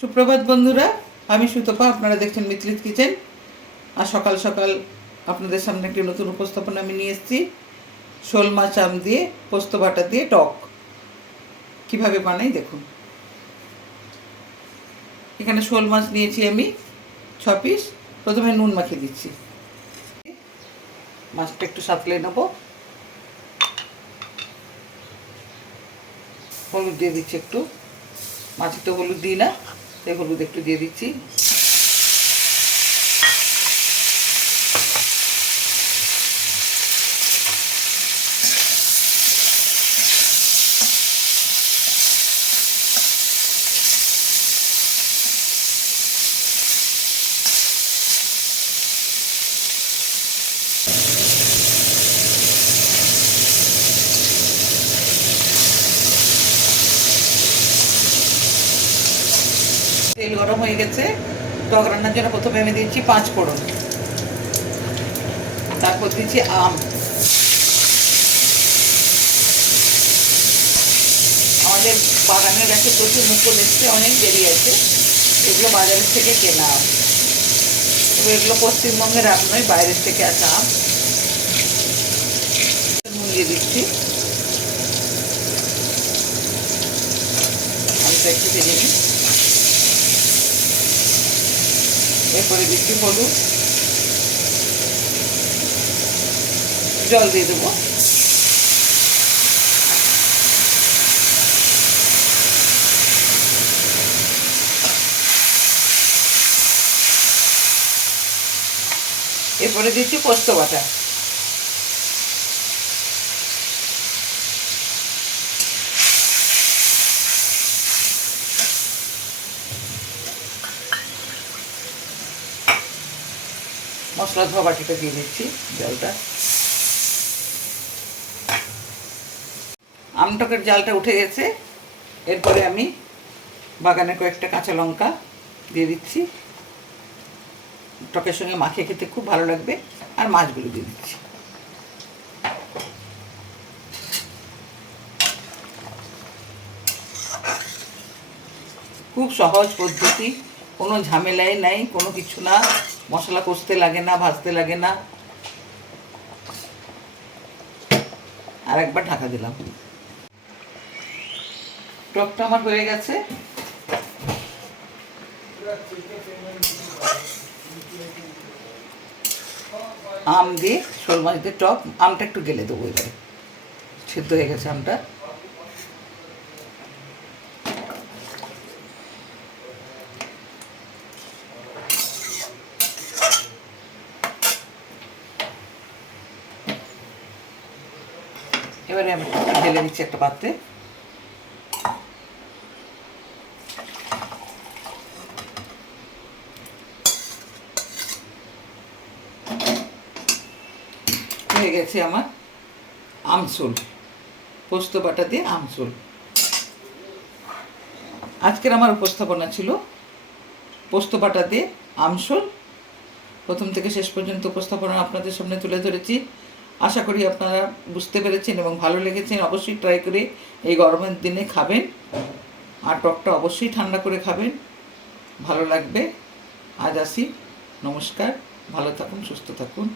সুপ্রভাত বন্ধুরা, আমি সুতপা, আপনারা দেখছেন মিতলিত কিচেন। আর সকাল সকাল আপনাদের সামনে একটি নতুন উপস্থাপনা আমি নিয়ে এসেছি। শোল মাছ আম দিয়ে, পোস্ত বাটা দিয়ে, টক। কীভাবে বানাই দেখুন। এখানে শোল মাছ নিয়েছি আমি ছ পিস। প্রথমে নুন মাখিয়ে দিচ্ছি। মাছটা একটু সাঁতলে নেব। হলুদ দিয়ে দিচ্ছি একটু। মাছে তো হলুদ দিই না। তাই হলুদ একটু দিয়ে দিচ্ছি। তেল গরম হয়ে গেছে। টক রান্নার জন্য প্রথমে আমি দিচ্ছি পাঁচ ফোড়ন। তারপর দিচ্ছি আম। আমাদের বাগানের গাছে প্রচুর মুকুল এসছে অনেক দেরি আছে। এগুলো বাজারের থেকে কেনা আম। এগুলো পশ্চিমবঙ্গের আম নয়, বাইরের থেকে আসা আম। নুন দিচ্ছি। আমটা একটু ভেজে নিই। এরপরে দিচ্ছি হলুদ জল দিয়ে দেবো। এরপরে দিচ্ছি পোস্ত বাটা। মশলা ধোয়া বাটিটা দিয়ে দিচ্ছি জলটা। আমটকের জালটা উঠে গেছে। এরপরে আমি বাগানে কয়েকটা কাঁচা লঙ্কা দিয়ে দিচ্ছি। টকের সঙ্গে মাখিয়ে খেতে খুব ভালো লাগবে। আর মাছগুলো দিয়ে দিচ্ছি। খুব সহজ পদ্ধতি। কোনো ঝামেলাই নাই, কোনো কিছু না। মশলা কষতে লাগে না, ভাজতে লাগে না। আর একবার ঢাকা দিলাম। টকটা আমার হয়ে গেছে। আম দিয়ে শোল মাছ দিয়ে টক, আমটা একটু গেলে দেবো এবারে। সিদ্ধ হয়ে গেছে আমটা। এবারে আমি ঢেলে দিচ্ছি একটা পাত্রে। হয়ে গেছে আমার আমসুল পোস্ত বাটা দিয়ে আমসুল আজকের আমার উপস্থাপনা ছিল পোস্ত বাটা দিয়ে আমসুল প্রথম থেকে শেষ পর্যন্ত উপস্থাপনা আপনাদের সামনে তুলে ধরেছি। আশা করি আপনারা বুঝতে পেরেছেন এবং ভালো লেগেছেন। অবশ্যই ট্রাই করে এই গরমের দিনে খাবেন। আর টকটা অবশ্যই ঠান্ডা করে খাবেন। ভালো লাগবে। আজ আসি। নমস্কার। ভালো থাকুন, সুস্থ থাকুন।